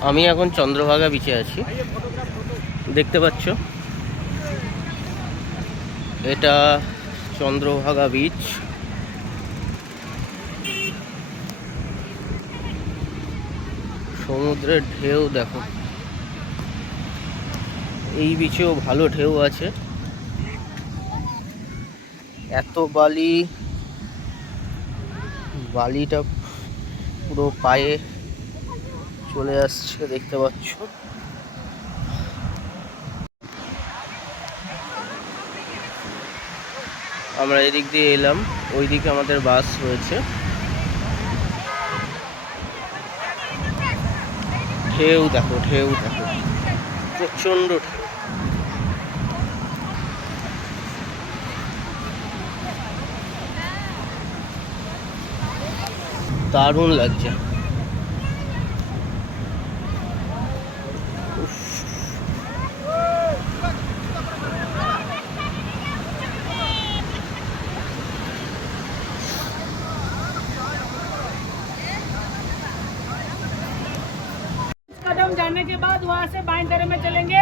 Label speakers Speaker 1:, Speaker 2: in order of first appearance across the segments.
Speaker 1: আমি এখন চন্দ্রভাগা বিচে আছি। দেখতে পাচ্ছ? এটা চন্দ্রভাগা বিচ সমুদ্রের ঢেউ, দেখো। এই বিচেও ভালো ঢেউ আছে। এত বালি। বালিটা পুরো পায়ে চলে আসছে, দেখতে পাচ্ছ। আমরা এদিক দিয়ে এলাম, ওইদিকে আমাদের বাস রয়েছে। ঢেউ দেখো ঢেউ দেখো, প্রচণ্ড ঢেউ। দারুণ লাগছে।
Speaker 2: बाद वहाँ से बाएं तरफ में चलेंगे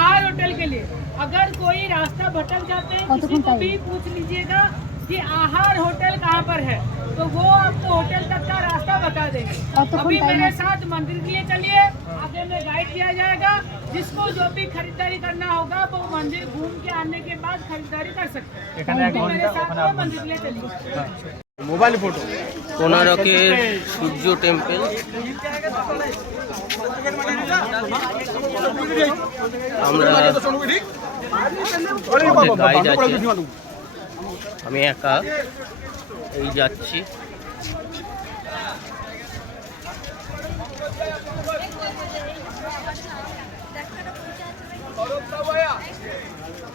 Speaker 2: आर होटल के लिए अगर कोई रास्ता भटक जाते हैं किसी को भी पूछ लीजिएगा कि आहार होटल कहाँ पर है तो वो आपको होटल तक का रास्ता बता देंगे अभी मेरे साथ मंदिर के लिए चलिए आगे में गाइड किया जाएगा जिसको जो भी खरीदारी करना होगा वो मंदिर घूम के आने के बाद खरीदारी कर सकते हैं तो मेरे साथ में मंदिर के लिए चलिए
Speaker 3: মোবাইল ফটো
Speaker 1: কোনারকের সূর্য টেম্পল আমরা আমি একা এই যাচ্ছি।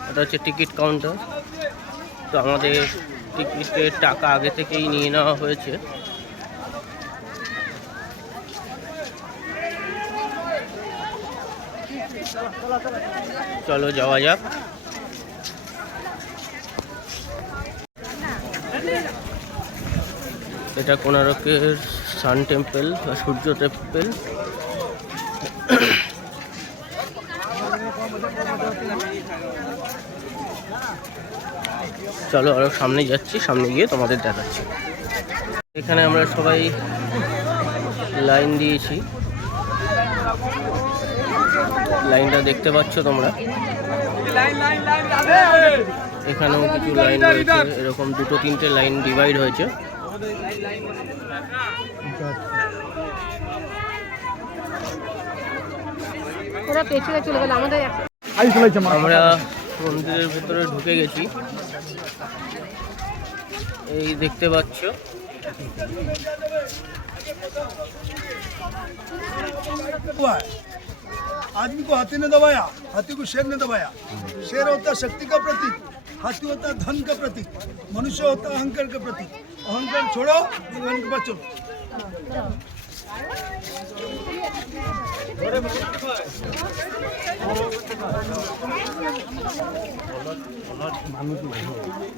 Speaker 1: এটা হচ্ছে টিকিট কাউন্টার। তো আমাদের টিকিটের টাকা আগে থেকেই নিয়ে নেওয়া হয়েছে। চলো যাওয়া যাক। এটা কোনারকের সান টেম্পল বা সূর্য টেম্পল। চলো আরও সামনে যাচ্ছি, সামনে গিয়ে তোমাদের দেখাচ্ছি। এখানে আমরা সবাই লাইন দিয়েছি। লাইনটা দেখতে পাচ্ছ তোমরা? এখানেও কিছু লাইন রয়েছে। এরকম দুটো তিনটে লাইন ডিভাইড হয়েছে। আমরা মন্দিরের ভেতরে ঢুকে গেছি। এই দেখতে পাচ্ছ
Speaker 4: हुआ है आदमी को हाथी ने दबाया हाथी को शेर ने दबाया शेर होता है शक्ति का प्रतीक हाथी होता है धन का प्रतीक मनुष्य होता है अहंकार का प्रतीक अहंकार छोड़ो भगवान के पास चलो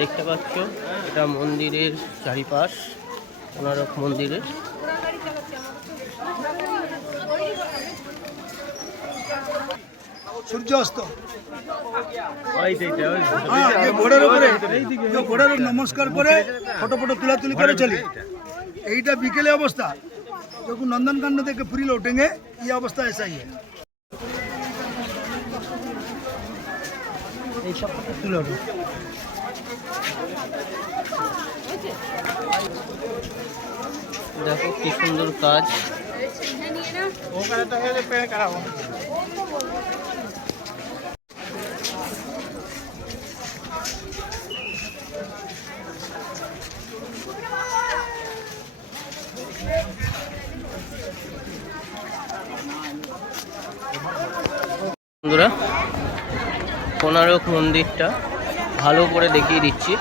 Speaker 1: দেখতে পাচ্ছ এটা মন্দিরের চারিপাশ কোনারক মন্দিরের।
Speaker 4: সূর্যাস্ত। হ্যাঁ ঘোড়ার উপরে। ঘোড়ার নমস্কার করে ফটো ফটো তুলাতুলি করে চলি। এইটা বিকেলে অবস্থা। क्योंकि नंदन कांड देख के पूरी लौटेंगे ये अवस्था ऐसा ही है।
Speaker 1: देखो कि सुंदर काज। वो कहता है पेड़ करा বন্ধুরা কোনারক মন্দিরটা ভালো করে দেখিয়ে দিচ্ছি।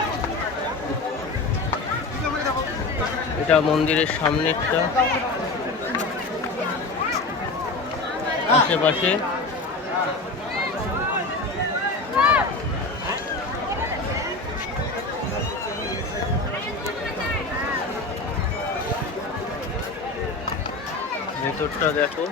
Speaker 1: এটা মন্দিরের সামনেরটা। আশেপাশে। ভেতরটা দেখো।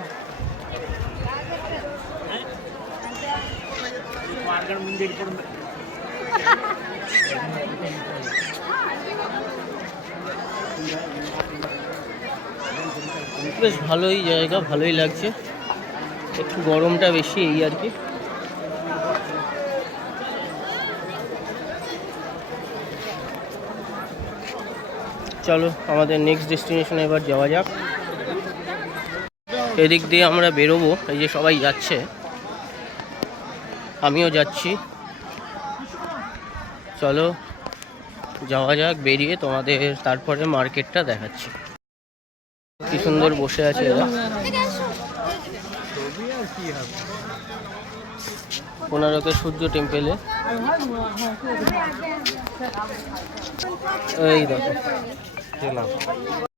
Speaker 1: বেশ ভালোই জায়গা, ভালোই লাগছে। একটু গরমটা বেশি এই আর কি। চলো, আমাদের নেক্সট ডেস্টিনেশনে এবার যাওয়া যাক। এদিক দিয়ে আমরা বেরোবো, এই যে সবাই যাচ্ছে। আমিও যাচ্ছি। চলো, যাওয়া যাক, বেরিয়ে তোমাদের তারপরে মার্কেটটা দেখাচ্ছি। কি সুন্দর বসে আছে এরা। কোনারকের সূর্য টেম্পেলে। এই দেখো।